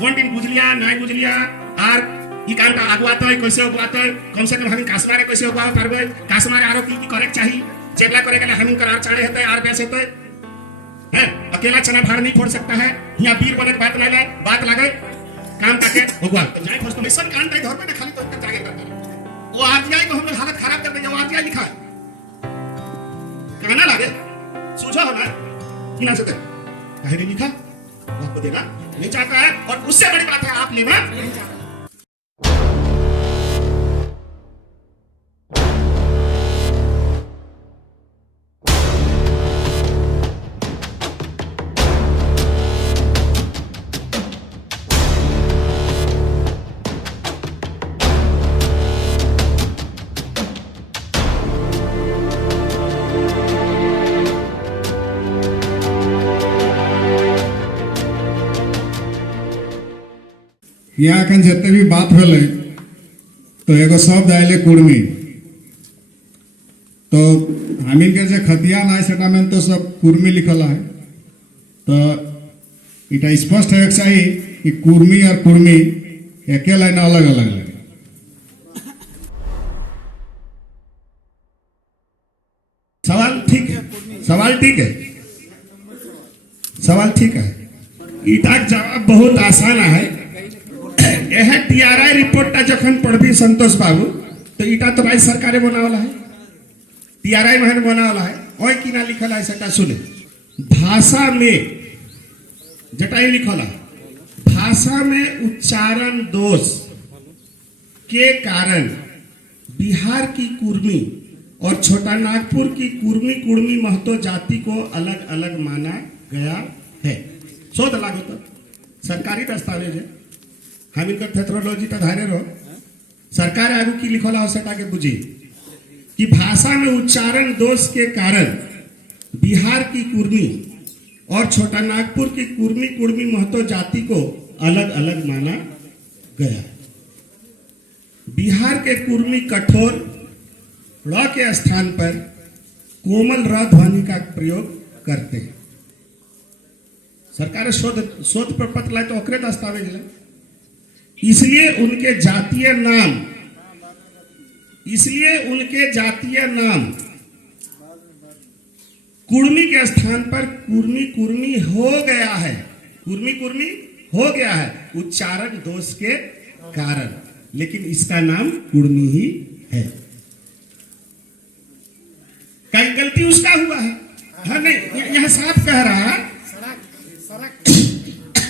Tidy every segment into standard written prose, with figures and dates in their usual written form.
कौन दिन बुझलिया नहीं बुझलिया आर ई कामटा आगुआतै कैसे आगुआतै कम से कम हम कासमारे कैसे आगुआ करबै कासमारे आरो की करे चाहिए चेकला करे गेले हम करार चाड़े हेतै आर बेस हेतै हैं अकेला चना भाड़ नहीं फोड़ सकता है यहाँ वीर बने बात ना ले बात लागे काम ताके आगुआ तो जाए फर्स्ट मिशन कांड नहीं धर पे खाली तो जागे करता वो आरटीआई को हम लोग हालत खराब कर देंगे वो आरटीआई लिखा है कहना लगे सूझा होना कि ना सकते कहे नहीं लिखा आपको देना नहीं चाहता है और उससे बड़ी बात है आप लेना नहीं चाहता यहाँ कन जितने भी बात होले तो एगो शब्द आए कुर्मी तो हमीन के जो खतियान है सेटा में तो सब कुर्मी लिखल है तो इटा स्पष्ट है चाहिए कि कुर्मी और कुर्मी एक लाइन अलग अलग लगे सवाल ठीक है सवाल ठीक है सवाल ठीक है इटा जवाब बहुत आसान है यह टीआरआई रिपोर्ट जखन पढ़बी संतोष बाबू तो इटा तो राज्य सरकार बनावला है टीआरआई महन बनावला है ओय की ना लिखल है सेटा सुने भाषा में जटाई लिखल है भाषा में उच्चारण दोष के कारण बिहार की कुर्मी और छोटा नागपुर की कुर्मी कुर्मी महतो जाति को अलग अलग माना गया है शोध लागू तो सरकारी दस्तावेज है हम इनका थेट्रोलॉजी का धारे रहो सरकार आगू की लिखला हो सका के बुझी कि भाषा में उच्चारण दोष के कारण बिहार की कुर्मी और छोटा नागपुर की कुर्मी कुर्मी महतो जाति को अलग अलग माना गया बिहार के कुर्मी कठोर र के स्थान पर कोमल र ध्वनि का प्रयोग करते हैं सरकार शोध प्रपत्र लाए तो ओकरे दस्तावेज लाए इसलिए उनके जातीय नाम कुर्मी के स्थान पर कुर्मी कुर्मी हो गया है कुर्मी कुर्मी हो गया है उच्चारण दोष के कारण लेकिन इसका नाम कुर्मी ही है कहीं गलती उसका हुआ है हाँ नहीं यह साफ कह रहा है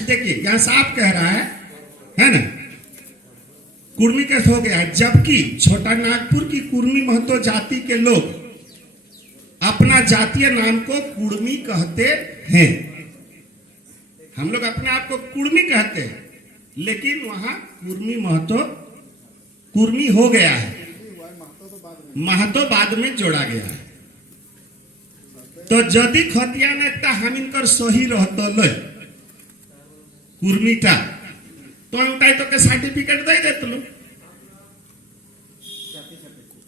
देखिए यह साफ कह रहा है ना कुर्मी का हो गया जबकि छोटा नागपुर की कुर्मी महतो जाति के लोग अपना जातीय नाम को कुर्मी कहते हैं हम लोग अपने आप को कुर्मी कहते हैं लेकिन वहां कुर्मी महतो कुर्मी हो गया है महतो बाद में जोड़ा गया है तो यदि खतियान एक हमिनकर सही रहता ले कुर्मीटा तो अंताई तो के सर्टिफिकेट दे देते लो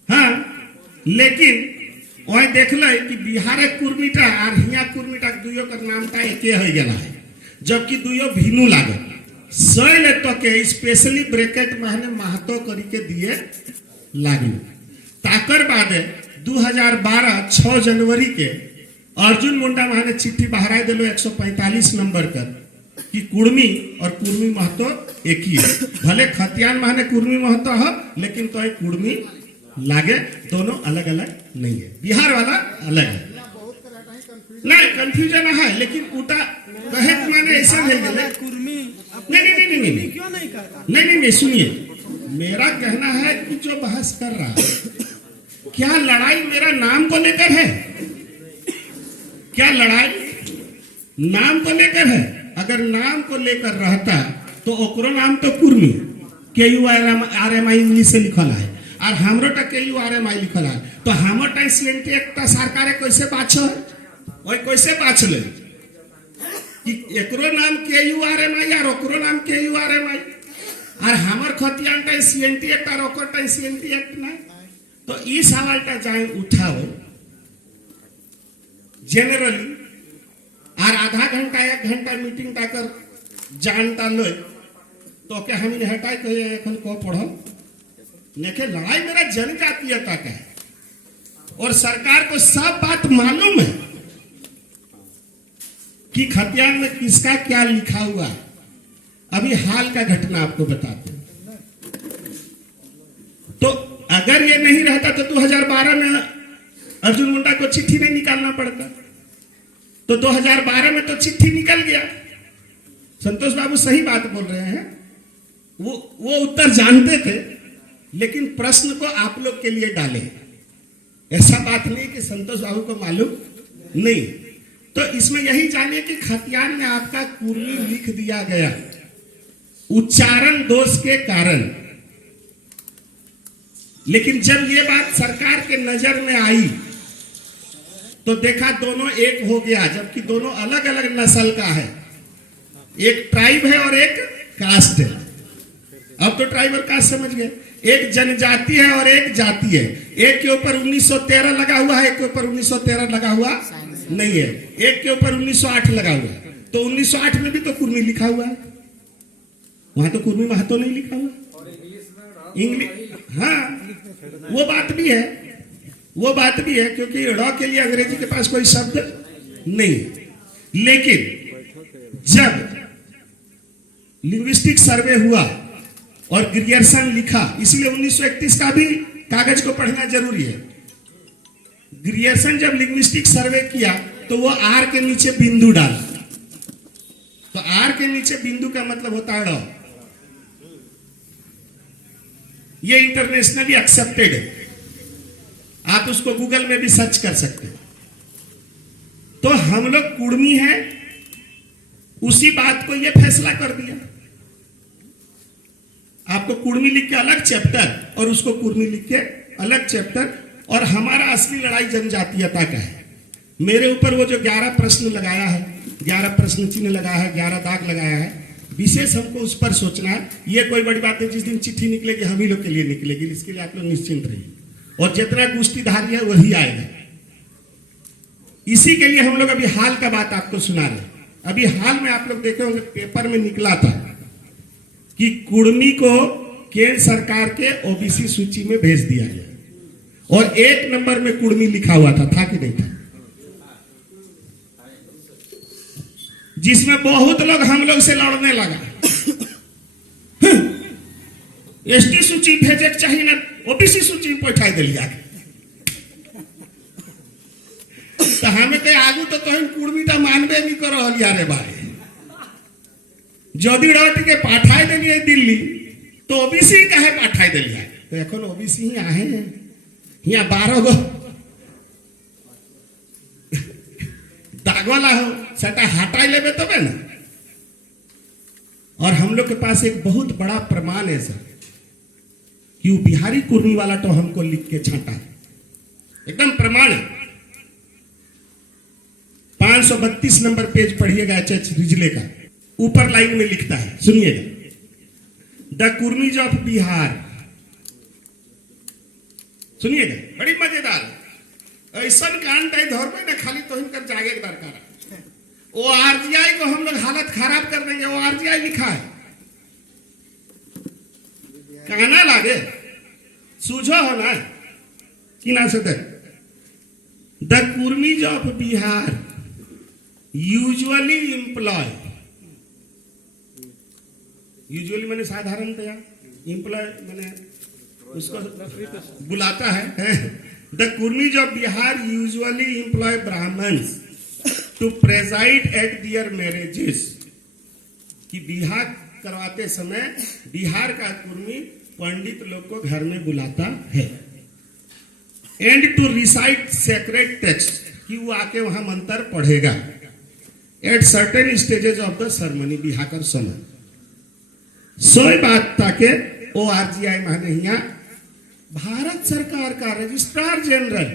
हाँ लेकिन वही देख ले कि बिहार कुर्मीटा और हिया कुर्मीटा दुइयो का नामटा एके हो गया है जबकि दुइयो भिन्नु लागे सैल तो के स्पेशली ब्रैकेट में महतो करी के दिए लागू ताकर बाद 2012 6 जनवरी के अर्जुन मुंडा महाने चिट्ठी बहराई दिलो 145 नंबर कर कि कुर्मी और कुर्मी महतो एक ही है भले खतियान महाने कुर्मी महतो है लेकिन तो एक कुर्मी लागे दोनों अलग अलग नहीं है बिहार वाला अलग है नहीं कंफ्यूजन है लेकिन उटा कहे माने ऐसा नहीं है कुर्मी नहीं क्यों नहीं कहता नहीं सुनिए मेरा कहना है कि जो बहस कर रहा है क्या लड़ाई मेरा नाम को लेकर है क्या लड़ाई नाम को लेकर है अगर नाम को लेकर रहता तो ओकरो नाम तो कुर्मी KURMI इंग्लिश से लिखल है और हमरो टा KURMI लिखल है तो हमर टा सीएनटी एक सरकार कैसे बाछ है ओए कैसे बाछ ले कि एकरो नाम KURMI और ओकरो नाम KURMI और हमर खतियान टा सीएनटी एक और ओकर टा सीएनटी एक ना तो ई सवाल टा जाए उठाओ जनरली और आधा घंटा 1 घंटा मीटिंग ताकर जानता लो तो क्या हम इन्हें हटाए कहे এখন को पढ़ो लेकिन लड़ाई मेरा जनजातीयता का है और सरकार को सब बात मालूम है कि खतियान में किसका क्या लिखा हुआ है। अभी हाल का घटना आपको बताते हैं। तो अगर ये नहीं रहता तो 2012 में अर्जुन मुंडा को चिट्ठी नहीं निकालना पड़ता। तो 2012 में तो चिट्ठी निकल गया। संतोष बाबू सही बात बोल रहे हैं। वो उत्तर जानते थे, लेकिन प्रश्न को आप लोग के लिए डाले। ऐसा बात नहीं कि संतोष बाबू को मालूम नहीं। तो इसमें यही जानिए कि खतियान में आपका कुर्मी लिख दिया गया उच्चारण दोष के कारण। लेकिन जब ये बात सरकार के नजर में आई तो देखा दोनों एक हो गया, जबकि दोनों अलग अलग नस्ल का है। एक ट्राइब है और एक कास्ट है। अब तो ट्राइब और कास्ट समझ गए। एक जनजाति है और एक जाति है। एक के ऊपर 1913 लगा हुआ है, एक के ऊपर 1913 लगा हुआ नहीं है, एक के ऊपर 1908 लगा हुआ है। तो 1908 में भी तो कुर्मी लिखा हुआ है, वहां तो कुर्मी महतो नहीं लिखा हुआ। इंग्लिश, हाँ वो बात भी है, वो बात भी है, क्योंकि ड़ के लिए अंग्रेजी के पास कोई शब्द नहीं। लेकिन जब लिंग्विस्टिक सर्वे हुआ और ग्रियर्सन लिखा, इसलिए 1931 का भी कागज को पढ़ना जरूरी है। ग्रियर्सन जब लिंग्विस्टिक सर्वे किया तो वो आर के नीचे बिंदु डाला। तो आर के नीचे बिंदु का मतलब होता है ड़। ये इंटरनेशनली एक्सेप्टेड है, आप उसको गूगल में भी सर्च कर सकते हैं। तो हम लोग कुर्मी हैं, उसी बात को ये फैसला कर दिया। आपको कुर्मी लिख के अलग चैप्टर और उसको कुर्मी लिख के अलग चैप्टर। और हमारा असली लड़ाई जनजातीयता का है। मेरे ऊपर वो जो 11 प्रश्न लगाया है, 11 प्रश्न चिन्ह लगाया है, 11 दाग लगाया है, विशेष हमको उस पर सोचना है। ये कोई बड़ी बात है, जिस दिन चिट्ठी निकलेगी हम ही लोग के लिए निकलेगी, इसके लिए आप लोग निश्चिंत रहिए। और जितना गोष्ठीधारी है वही आएगा। इसी के लिए हम लोग अभी हाल का बात आपको सुना रहे। अभी हाल में आप लोग देखे होंगे, पेपर में निकला था कि कुर्मी को केंद्र सरकार के ओबीसी सूची में भेज दिया गया और 1 नंबर में कुर्मी लिखा हुआ था कि नहीं था? जिसमें बहुत लोग हम लोग से लड़ने लगा। एसटी सूची भेजे चाहिए ना, ओबीसी सूची में बैठा दिलिया। तो हमें कहे आगू तो तुम कुर्मीटा मानबे नहीं कर रहा रे भाई। जदि रात के पाठाई दिलिए दिल्ली तो ओबीसी कहे पाठाई दिलिया। तो एखन ओबीसी ही आहे यहाँ 12 गो दागवाला हो सटा हटाई लेबे तबे ना। और हम लोग के पास एक बहुत बड़ा प्रमाण है सर कि वो बिहारी कुर्मी वाला तो हमको लिख के छांटा है, एकदम प्रमाण है। 532 नंबर पेज पढ़िएगा एच रिजले का, ऊपर लाइन में लिखता है, सुनिएगा। द कुर्मीज ऑफ बिहार, सुनिएगा, बड़ी मजेदार। ऐसा कांड है धर में ना, खाली तो इनकर जागे दरकार है। वो आरजीआई को हम लोग हालत खराब कर देंगे। वो आरजीआई लिखा है, कहना लागे सूझो होना कि ना सदर। The Kurmis of Bihar usually employ, usually मैंने साधारणतया, एम्प्लॉय मैंने उसको बुलाता है। The Kurmis of Bihar usually employ Brahmins to preside at their marriages, कि बिहार करवाते समय बिहार का कुर्मी पंडित लोग को घर में बुलाता है। And to recite sacred text, कि वो आके वहां मंत्र पढ़ेगा at certain stages of the ceremony, बिहार कर समय। सोई बात ताके ओ आरजीआई माने यहाँ भारत सरकार का रजिस्ट्रार जनरल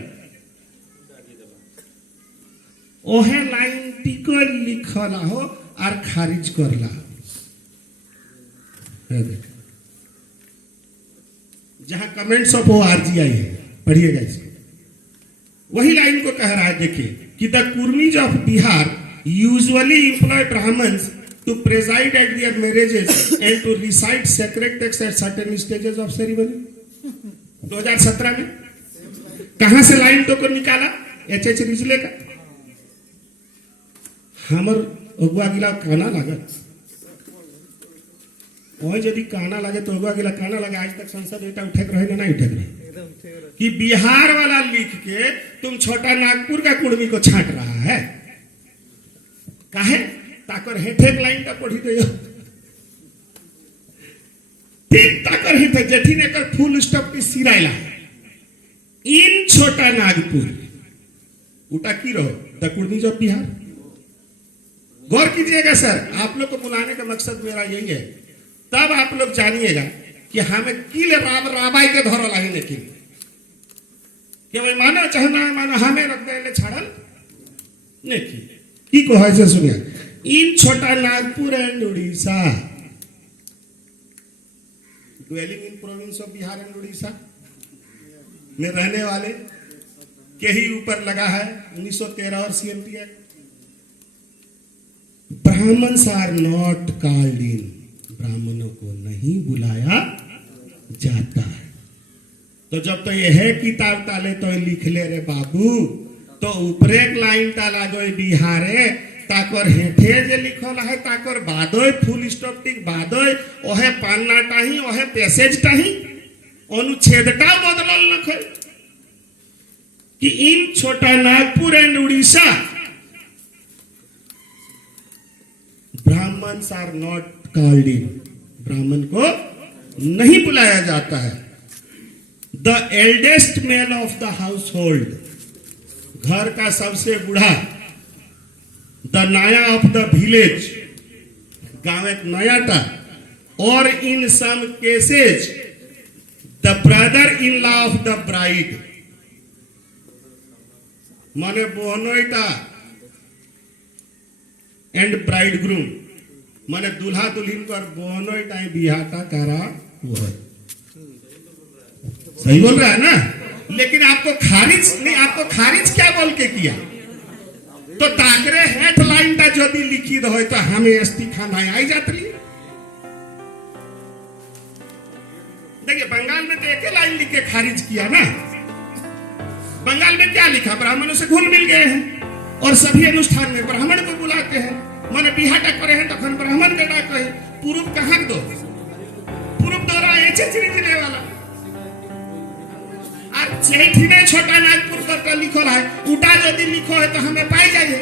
ओहे लाइन टिको लिखला हो और खारिज करला। जहां कमेंट्स ऑफ ओ आरजीआई है, पढ़िएगा इसको। वही लाइन को कह रहा है, देखिए कि the Kurmis of Bihar usually employ Brahmins to preside at their marriages and to recite sacred texts at certain stages of ceremony. 2017 में कहां से लाइन तो को निकाला? एच रिजले का हमर अगुआ गिला काना लगा, वही यदि काना लगे तो अगुआ गिला काना लगे। आज तक संसद बेटा उठक रहे ना नहीं उठक रहे कि बिहार वाला लिख के तुम छोटा नागपुर का कुर्मी को छांट रहा है। काहे ताकर हेठेक लाइन का पढ़ी दे ठीक ताकर हेठे जेठी ने कर फुल स्टॉप की सिराइला इन छोटा नागपुर उटा की रहो द कुर्मी जो बिहार। गौर कीजिएगा सर, आप लोग को बुलाने का मकसद मेरा यही है, तब आप लोग जानिएगा कि हमें किल राबाई के धरल है लेकिन कि वही मानो चाहे ना मानो हमें रख दे छाड़ल नहीं की को है से सुनिए। इन Chota Nagpur and Orissa dwelling in province of Bihar and Orissa में रहने वाले के ही ऊपर लगा है 1913 और CMP act. Brahmins are not called in, ब्राह्मणों को नहीं बुलाया जाता है। तो जब तो ये है किताब ताले तो लिख ले रे बाबू, तो ऊपरे एक लाइन ताला जो बिहारे ताकर हेठे जे लिखल है ताकर बादोय फुल स्टॉप टिक बादोय ओहे पान्ना टाही ओहे पैसेज टाही अनुच्छेदटा बदलल नखे कि in Chota Nagpur and Orissa Brahmins are not called in, ब्राह्मण को नहीं बुलाया जाता है। The eldest man of the household, घर का सबसे बूढ़ा, द नया ऑफ द विलेज, गांव एक नया था, और in some cases the brother in law of the bride, माने बोहनोइटा एंड ब्राइड ग्रूम, माने दूल्हा दुल्हन को बोहनोइटा बिहाता करा वो है। सही बोल रहा है ना? लेकिन आपको खारिज नहीं, आपको खारिज क्या बोल के किया? तो ताकरे हेडलाइन ता जो भी लिखी रहो तो हमें इस्तीफा नहीं आई जाती। देखिए बंगाल में तो एक लाइन लिख के खारिज किया ना। बंगाल में क्या लिखा? ब्राह्मणों से घुल मिल गए हैं और सभी अनुष्ठान में ब्राह्मण को बुलाते हैं। माने बिहाटा करे हैं तो ब्राह्मण के डाके पूर्व कहां दो पूर्व दौरा एचे चिरिजले वाला और जेठी ने छोटा नागपुर करके लिखो है, उटा यदि लिखो है तो हमें पाई जाए